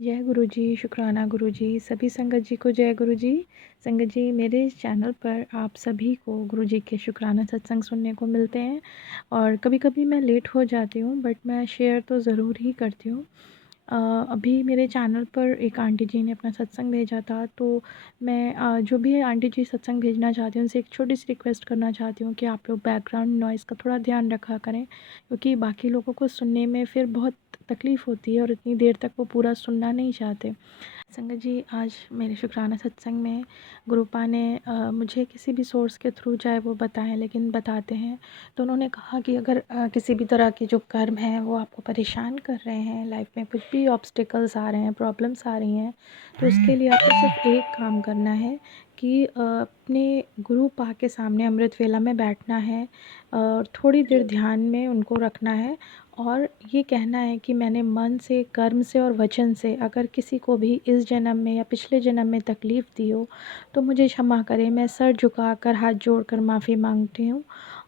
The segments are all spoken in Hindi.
जय गुरु जी, शुक्राना गुरु जी, सभी संगत जी को जय गुरु जी। संगत जी, मेरे इस चैनल पर आप सभी को गुरु जी के शुक्राना सत्संग सुनने को मिलते हैं और कभी-कभी मैं लेट हो जाती हूँ बट मैं शेयर तो ज़रूर ही करती हूँ। अ, अभी मेरे चैनल पर एक आंटी जी ने अपना सत्संग भेजा था, तो मैं जो भी आंटी जी सत्संग भेजना चाहती हूँ उनसे एक छोटी सी रिक्वेस्ट करना चाहती हूँ कि आप लोग बैकग्राउंड नॉइज़ का थोड़ा ध्यान रखा करें, क्योंकि बाकी लोगों को सुनने में फिर बहुत तकलीफ़ होती है और इतनी देर तक वो पूरा सुनना नहीं चाहते। संगत जी, आज मेरे शुक्राना सत्संग में गुरुपा ने मुझे किसी भी सोर्स के थ्रू, चाहे वो बताएं लेकिन बताते हैं, तो उन्होंने कहा कि अगर किसी भी तरह के जो कर्म हैं वो आपको परेशान कर रहे हैं, लाइफ में कुछ भी ऑब्स्टिकल्स आ रहे हैं, प्रॉब्लम्स आ रही हैं, तो उसके लिए आपको सिर्फ एक काम करना है कि अपने गुरुपा के सामने अमृत वेला में बैठना है और थोड़ी देर ध्यान में उनको रखना है और ये कहना है कि मैंने मन से, कर्म से और वचन से अगर किसी को भी इस जन्म में या पिछले जन्म में तकलीफ़ दी हो तो मुझे क्षमा करें। मैं सर झुकाकर हाथ जोड़कर माफ़ी मांगती हूँ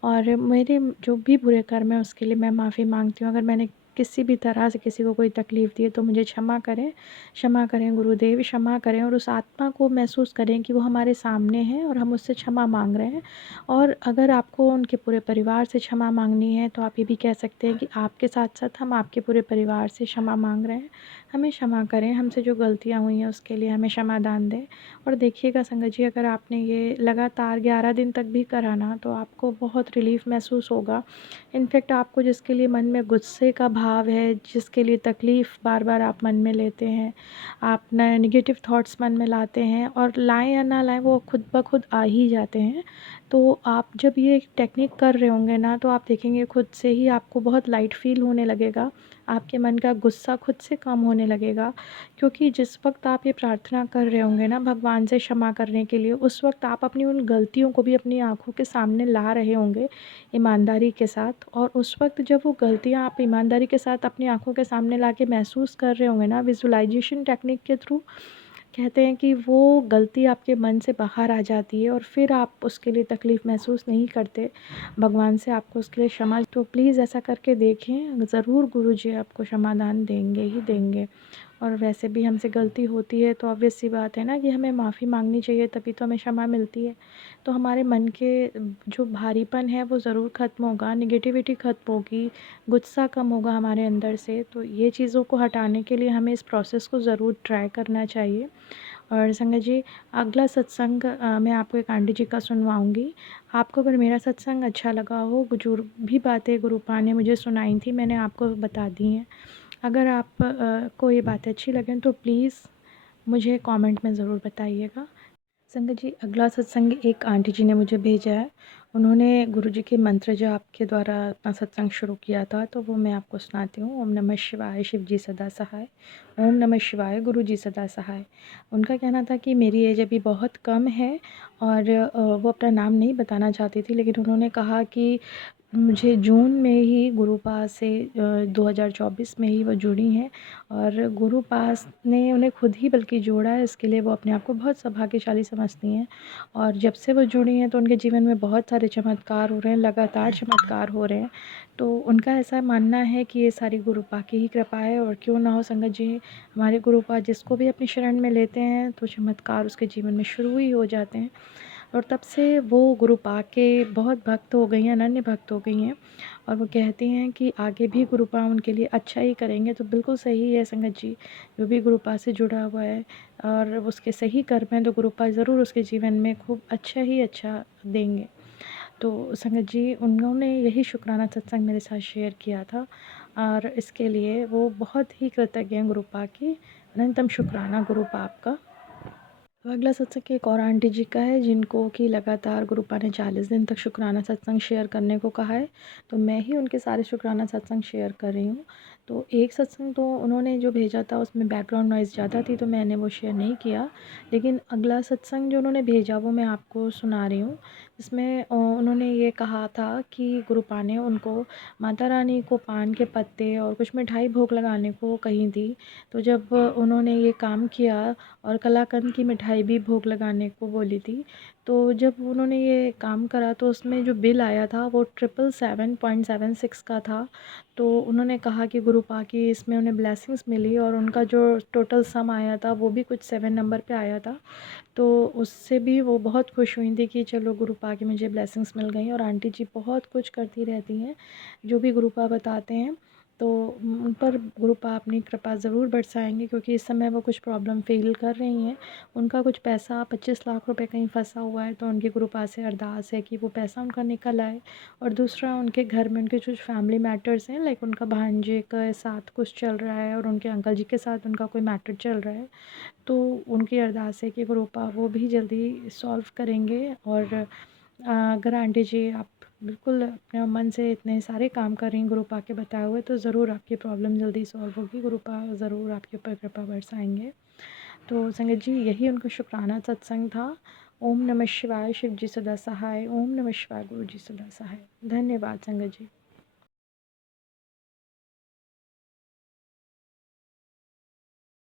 और मेरे जो भी बुरे कर्म हैं उसके लिए मैं माफ़ी मांगती हूँ। अगर मैंने किसी भी तरह से किसी को कोई तकलीफ़ दी है तो मुझे क्षमा करें गुरुदेव, क्षमा करें। और उस आत्मा को महसूस करें कि वो हमारे सामने है और हम उससे क्षमा मांग रहे हैं। और अगर आपको उनके पूरे परिवार से क्षमा मांगनी है तो आप ये भी कह सकते हैं कि आपके साथ-साथ हम आपके पूरे परिवार से क्षमा मांग रहे हैं। हमें क्षमा करें, हमसे जो गलतियाँ हुई हैं उसके लिए हमें क्षमादान दें। और देखिएगा संगत जी, अगर आपने ये लगातार 11 दिन तक भी करा ना तो आपको बहुत रिलीफ़ महसूस होगा। इनफैक्ट आपको जिसके लिए मन में गुस्से का भाव है, जिसके लिए तकलीफ़ बार-बार आप मन में लेते हैं, आप न नेगेटिव थॉट्स मन में लाते हैं और लाएँ या ना लाएँ वो खुद ब खुद आ ही जाते हैं। तो आप जब ये टेक्निक कर रहे होंगे ना तो आप देखेंगे खुद से ही आपको बहुत लाइट फ़ील होने लगेगा। आपके मन का गुस्सा खुद से कम होने लगेगा, क्योंकि जिस वक़्त आप ये प्रार्थना कर रहे होंगे ना भगवान से क्षमा करने के लिए, उस वक़्त आप अपनी उन गलतियों को भी अपनी आँखों के सामने ला रहे होंगे ईमानदारी के साथ। और उस वक़्त जब वो गलतियाँ आप ईमानदारी के साथ अपनी आँखों के सामने ला के महसूस कर रहे होंगे ना विज़ुअलाइज़ेशन टेक्निक के थ्रू, कहते हैं कि वो गलती आपके मन से बाहर आ जाती है और फिर आप उसके लिए तकलीफ़ महसूस नहीं करते। भगवान से आपको उसके लिए क्षमा, तो प्लीज़ ऐसा करके देखें, ज़रूर गुरुजी आपको क्षमादान देंगे ही देंगे। और वैसे भी हमसे गलती होती है तो ऑब्वियस सी बात है ना कि हमें माफ़ी मांगनी चाहिए, तभी तो हमें क्षमा मिलती है। तो हमारे मन के जो भारीपन है वो ज़रूर ख़त्म होगा, नेगेटिविटी ख़त्म होगी, गुस्सा कम होगा हमारे अंदर से। तो ये चीज़ों को हटाने के लिए हमें इस प्रोसेस को ज़रूर ट्राई करना चाहिए। और संगत जी, अगला सत्संग मैं आपको एक आंटी जी का सुनवाऊँगी। आपको अगर मेरा सत्संग अच्छा लगा हो, जो भी बातें गुरुपा ने मुझे सुनाई थी मैंने आपको बता दी हैं। अगर आप को ये बातें अच्छी लगें तो प्लीज़ मुझे कमेंट में ज़रूर बताइएगा। संगत जी, अगला सत्संग एक आंटी जी ने मुझे भेजा है। उन्होंने गुरुजी के मंत्र जाप के द्वारा अपना सत्संग शुरू किया था, तो वो मैं आपको सुनाती हूँ। ओम नमः शिवाय, शिव जी सदा सहाय। ओम नमः शिवाय, गुरु जी सदा सहाय। उनका कहना था कि मेरी एज अभी बहुत कम है और वो अपना नाम नहीं बताना चाहती थी, लेकिन उन्होंने कहा कि मुझे जून में ही गुरुपा से 2024 में ही वो जुड़ी हैं और गुरुपास ने उन्हें खुद ही बल्कि जोड़ा है, इसके लिए वो अपने आप को बहुत सौभाग्यशाली समझती हैं। और जब से वो जुड़ी हैं तो उनके जीवन में बहुत सारे चमत्कार हो रहे हैं, लगातार चमत्कार हो रहे हैं। तो उनका ऐसा मानना है कि ये सारी गुरुपा की ही कृपा है। और क्यों ना हो संगत जी, हमारे गुरुपा जिसको भी अपनी शरण में लेते हैं तो चमत्कार उसके जीवन में शुरू ही हो जाते हैं। और तब से वो गुरुपा के बहुत भक्त हो गई हैं, अनन्य भक्त हो गई हैं। और वो कहती हैं कि आगे भी गुरुपा उनके लिए अच्छा ही करेंगे। तो बिल्कुल सही है संगत जी, जो भी गुरुपा से जुड़ा हुआ है और उसके सही कर्म हैं तो गुरुपा ज़रूर उसके जीवन में खूब अच्छा ही अच्छा देंगे। तो संगत जी, उन्होंने यही शुक्राना सत्संग मेरे साथ शेयर किया था और इसके लिए वो बहुत ही कृतज्ञ हैं गुरुपा की। अनंतम शुक्राना गुरुपा आपका। तो अगला सत्संग एक और आंटी जी का है जिनको कि लगातार गुरुपा ने 40 दिन तक शुक्राना सत्संग शेयर करने को कहा है, तो मैं ही उनके सारे शुक्राना सत्संग शेयर कर रही हूँ। तो एक सत्संग तो उन्होंने जो भेजा था उसमें बैकग्राउंड नॉइज़ ज़्यादा थी तो मैंने वो शेयर नहीं किया, लेकिन अगला सत्संग जो उन्होंने भेजा वो मैं आपको सुना रही हूँ। इसमें उन्होंने ये कहा था कि गुरुपा ने उनको माता रानी को पान के पत्ते और कुछ मिठाई भोग लगाने को कही थी। तो जब उन्होंने ये काम किया और कलाकंद की मिठाई भी भोग लगाने को बोली थी। तो जब उन्होंने ये काम करा तो उसमें जो बिल आया था वो 777.76 का था। तो उन्होंने कहा कि गुरुपा की इसमें उन्हें ब्लेसिंग्स मिली और उनका जो टोटल सम आया था वो भी कुछ 7 नंबर पे आया था। तो उससे भी वो बहुत खुश हुई थी कि चलो गुरुपा की मुझे ब्लेसिंग्स मिल गई। और आंटी जी बहुत कुछ करती रहती हैं, जो भी गुरुपा बताते हैं तो उन पर गुरुपा अपनी कृपा ज़रूर बरसाएंगे, क्योंकि इस समय वो कुछ प्रॉब्लम फ़ेल कर रही हैं। उनका कुछ पैसा 25 लाख रुपए कहीं फंसा हुआ है, तो उनकी गुरुपा से अरदास है कि वो पैसा उनका निकल आए। और दूसरा, उनके घर में उनके कुछ फैमिली मैटर्स हैं, लाइक उनका भांजे के साथ कुछ चल रहा है और उनके अंकल जी के साथ उनका कोई मैटर चल रहा है। तो उनकी अरदास है कि गुरुपा वो भी जल्दी सॉल्व करेंगे। और अगर आंटी जी आप बिल्कुल अपने मन से इतने सारे काम कर रही हैं गुरुपा के बताए हुए, तो ज़रूर आपकी प्रॉब्लम जल्दी सॉल्व होगी। गुरुपा ज़रूर आपके ऊपर कृपा बरसाएंगे। तो संगत जी, यही उनका शुक्राना सत्संग था। ओम नमः शिवाय, शिव जी सदा सहाय। ओम नमः शिवाय, गुरु जी सदा सहाय। धन्यवाद संगत जी।